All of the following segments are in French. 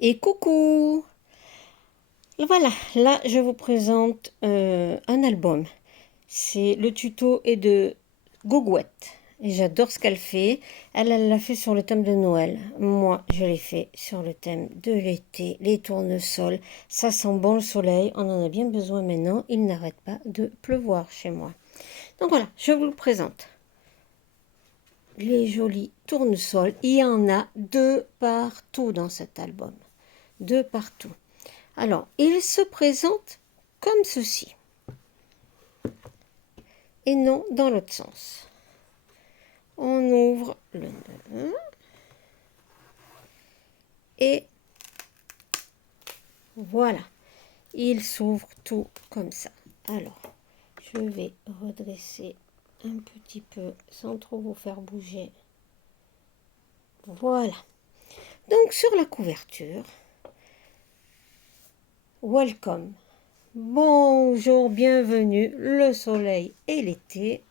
Et coucou! Voilà, là je vous présente un album. C'est le tuto est de Gogouette. Et j'adore ce qu'elle fait. Elle l'a fait sur le thème de Noël. Moi, je l'ai fait sur le thème de l'été, les tournesols. Ça sent bon le soleil. On en a bien besoin maintenant. Il n'arrête pas de pleuvoir chez moi. Donc voilà, je vous le présente. Les jolis tournesols. Il y en a deux partout dans cet album. Deux partout. Alors, il se présente comme ceci, et non dans l'autre sens. On ouvre le nœud, et voilà, il s'ouvre tout comme ça. Alors, je vais redresser un petit peu sans trop vous faire bouger. Voilà. Donc, sur la couverture, welcome. Bonjour, bienvenue, le soleil et l'été.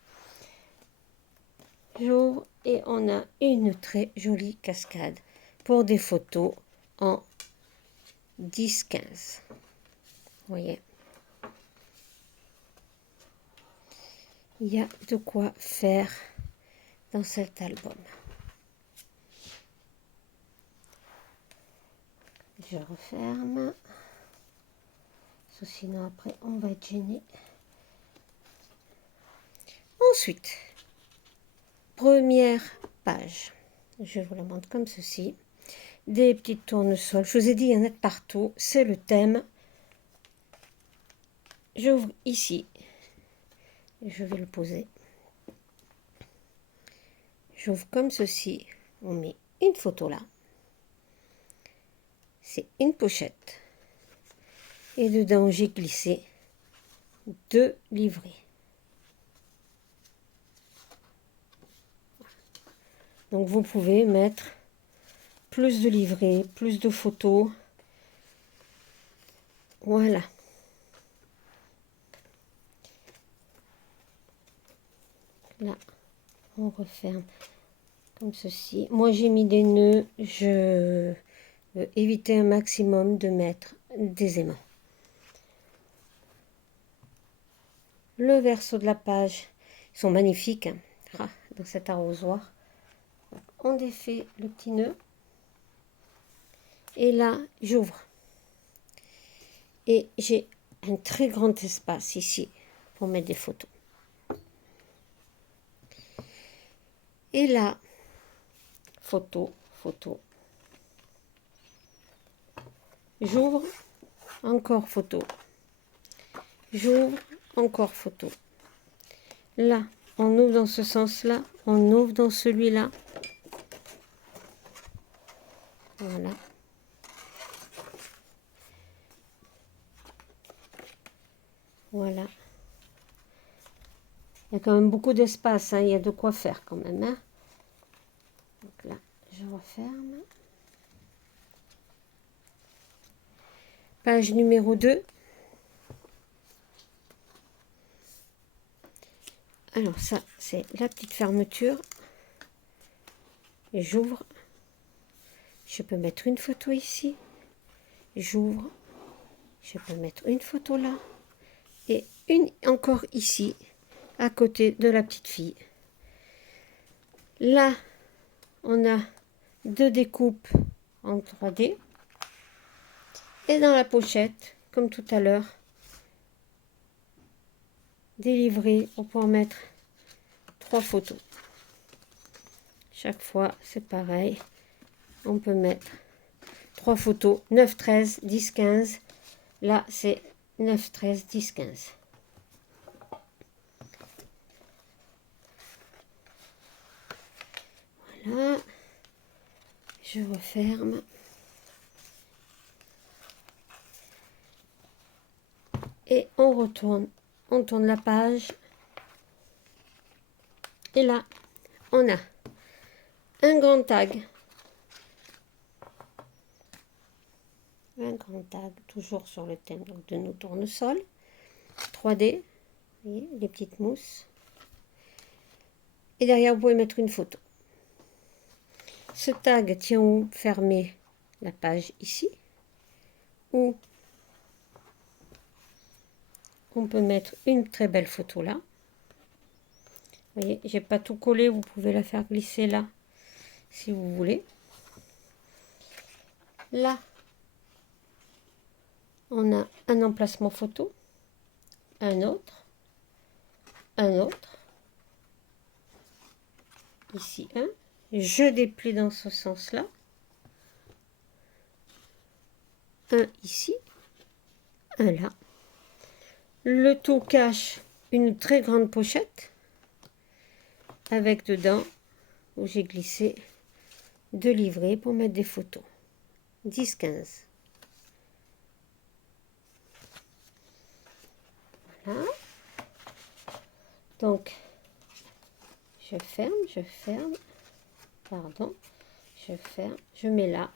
J'ouvre et on a une très jolie cascade pour des photos en 10-15. Vous voyez, il y a de quoi faire dans cet album. Je referme. Sinon après on va être gêné. Ensuite, première page. Je vous la montre comme ceci. Des petites tournesols. Je vous ai dit, il y en a de partout. C'est le thème. J'ouvre ici. Je vais le poser. J'ouvre comme ceci. On met une photo là. C'est une pochette. Et dedans, j'ai glissé 2 livrets. Donc, vous pouvez mettre plus de livrets, plus de photos. Voilà. Là, on referme comme ceci. Moi, j'ai mis des nœuds. Je veux éviter un maximum de mettre des aimants. Le verso de la page, ils sont magnifiques, hein. Ah, dans cet arrosoir. On défait le petit nœud. Et là, j'ouvre. Et j'ai un très grand espace ici pour mettre des photos. Et là, photo, photo. J'ouvre, encore photo. J'ouvre, encore photo. Là, on ouvre dans ce sens-là, on ouvre dans celui-là. Voilà. Voilà. Il y a quand même beaucoup d'espace, hein. Il y a de quoi faire quand même, hein. Donc là, je referme. Page numéro 2. Alors ça, c'est la petite fermeture. J'ouvre. Je peux mettre une photo ici. J'ouvre. Je peux mettre une photo là. Et une encore ici, à côté de la petite fille. Là, on a 2 découpes en 3D. Et dans la pochette, comme tout à l'heure, des livrets pour pouvoir mettre 3 photos. Chaque fois, c'est pareil. On peut mettre 3 photos, 9, 13, 10, 15. Là, c'est 9, 13, 10, 15. Voilà. Je referme. Et on retourne. On tourne la page. Et là, on a un grand tag. Un grand tag, toujours sur le thème donc, de nos tournesols. 3D. Vous voyez, les petites mousses. Et derrière, vous pouvez mettre une photo. Ce tag tient où fermé la page ici, où on peut mettre une très belle photo là. Vous voyez, j'ai pas tout collé, vous pouvez la faire glisser là, si vous voulez. Là, on a un emplacement photo, un autre, ici un. Je déplie dans ce sens-là. Un ici, un là. Le tout cache une très grande pochette avec dedans où j'ai glissé 2 livrets pour mettre des photos. 10-15. Voilà. Donc, je ferme, pardon, je ferme, je mets là,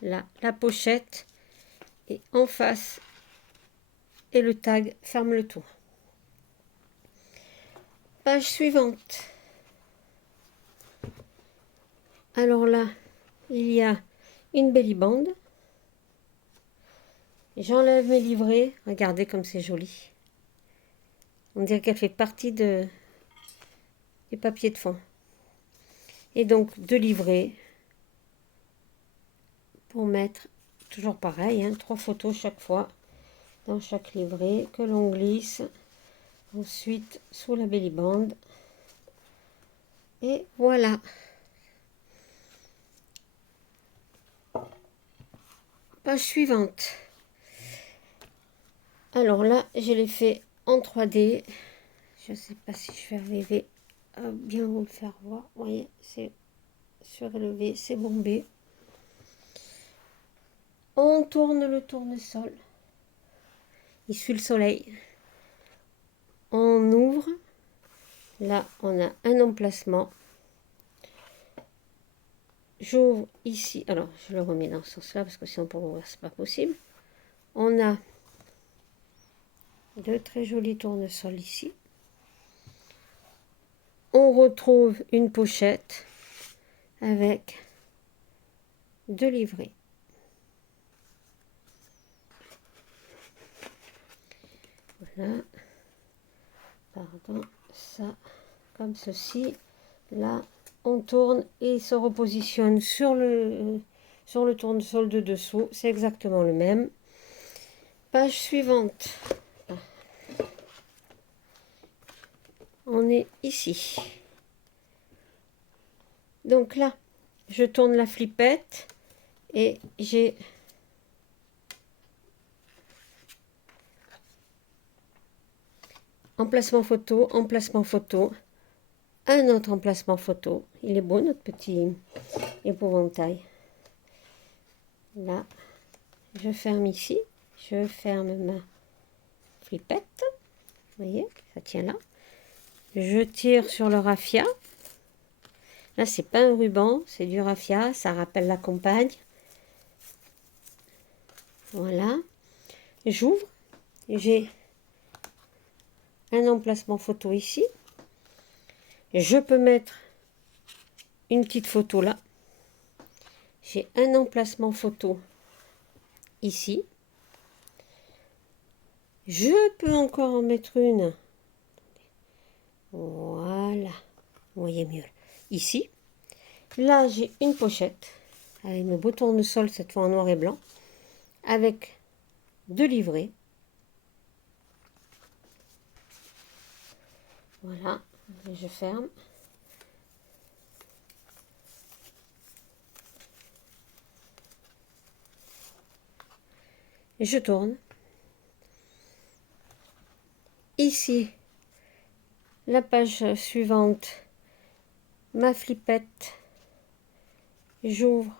la pochette et en face et le tag ferme le tout. Page suivante. Alors là, il y a une belly band. J'enlève mes livrets. Regardez comme c'est joli. On dirait qu'elle fait partie du papier de fond. Et donc 2 livrets pour mettre, toujours pareil, 3 photos chaque fois dans chaque livret que l'on glisse ensuite sous la belly band. Et voilà. Page suivante. Alors là, je l'ai fait en 3D. Je ne sais pas si je vais arriver à bien vous le faire voir. Vous voyez, c'est surélevé, c'est bombé. On tourne le tournesol. Il suit le soleil. On ouvre. Là, on a un emplacement. J'ouvre ici. Alors, je le remets dans ce sens-là parce que sinon pour ouvrir, c'est pas possible. On a 2 très jolis tournesols ici. On retrouve une pochette avec 2 livrets. Voilà. Pardon, ça, comme ceci. Là, on tourne et il se repositionne sur le tournesol de dessous. C'est exactement le même. Page suivante. On est ici. Donc là, je tourne la flippette et j'ai emplacement photo, un autre emplacement photo. Il est beau notre petit épouvantail. Là, je ferme ici, je ferme ma flippette. Vous voyez, ça tient là. Je tire sur le raffia. Là, c'est pas un ruban, c'est du raffia, ça rappelle la compagne. Voilà. J'ouvre, j'ai un emplacement photo ici. Je peux mettre une petite photo là. J'ai un emplacement photo ici. Je peux encore en mettre une. Voilà. Vous voyez mieux. Ici. Là, j'ai une pochette avec mes beaux tournesols, cette fois en noir et blanc, avec 2 livrets. Voilà. Et je ferme. Et je tourne. Ici, la page suivante, ma flippette. J'ouvre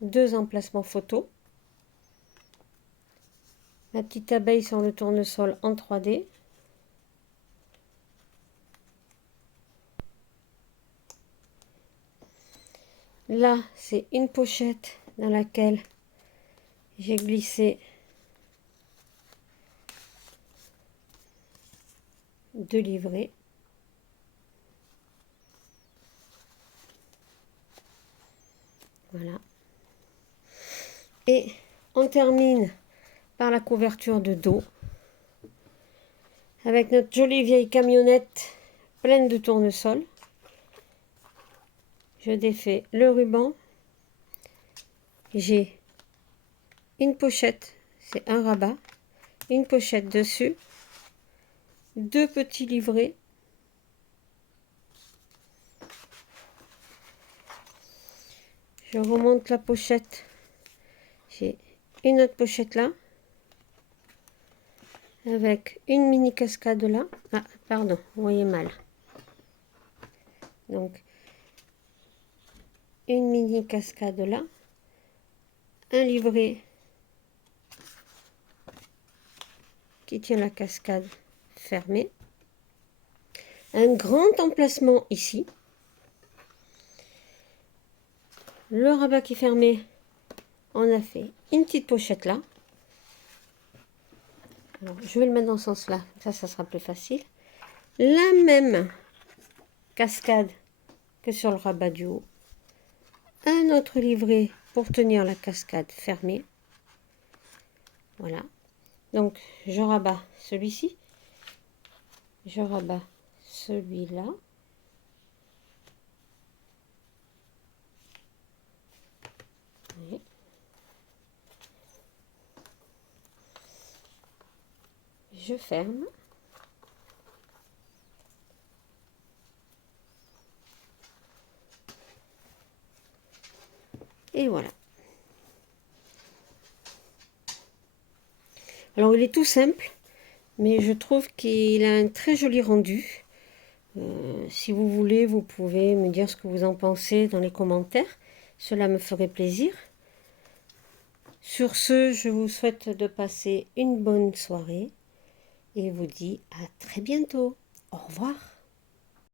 2 emplacements photo. Ma petite abeille sur le tournesol en 3D. Là, c'est une pochette dans laquelle j'ai glissé 2 livrets. Voilà. Et on termine par la couverture de dos avec notre jolie vieille camionnette pleine de tournesol. Je défais le ruban. J'ai une pochette, c'est un rabat, une pochette dessus, deux petits livrets. Je remonte la pochette. J'ai une autre pochette là, avec une mini cascade là. Ah, pardon, vous voyez mal. Donc, une mini cascade là, un livret qui tient la cascade fermée, un grand emplacement ici, le rabat qui est fermé, on a fait une petite pochette là. Alors, je vais le mettre dans ce sens là, ça sera plus facile. La même cascade que sur le rabat du haut, un autre livret pour tenir la cascade fermée. Voilà, donc je rabats celui-ci, je rabats celui-là, je ferme, et voilà. Alors il est tout simple, mais je trouve qu'il a un très joli rendu. Si vous voulez, vous pouvez me dire ce que vous en pensez dans les commentaires. Cela me ferait plaisir. Sur ce, je vous souhaite de passer une bonne soirée et vous dis à très bientôt. Au revoir.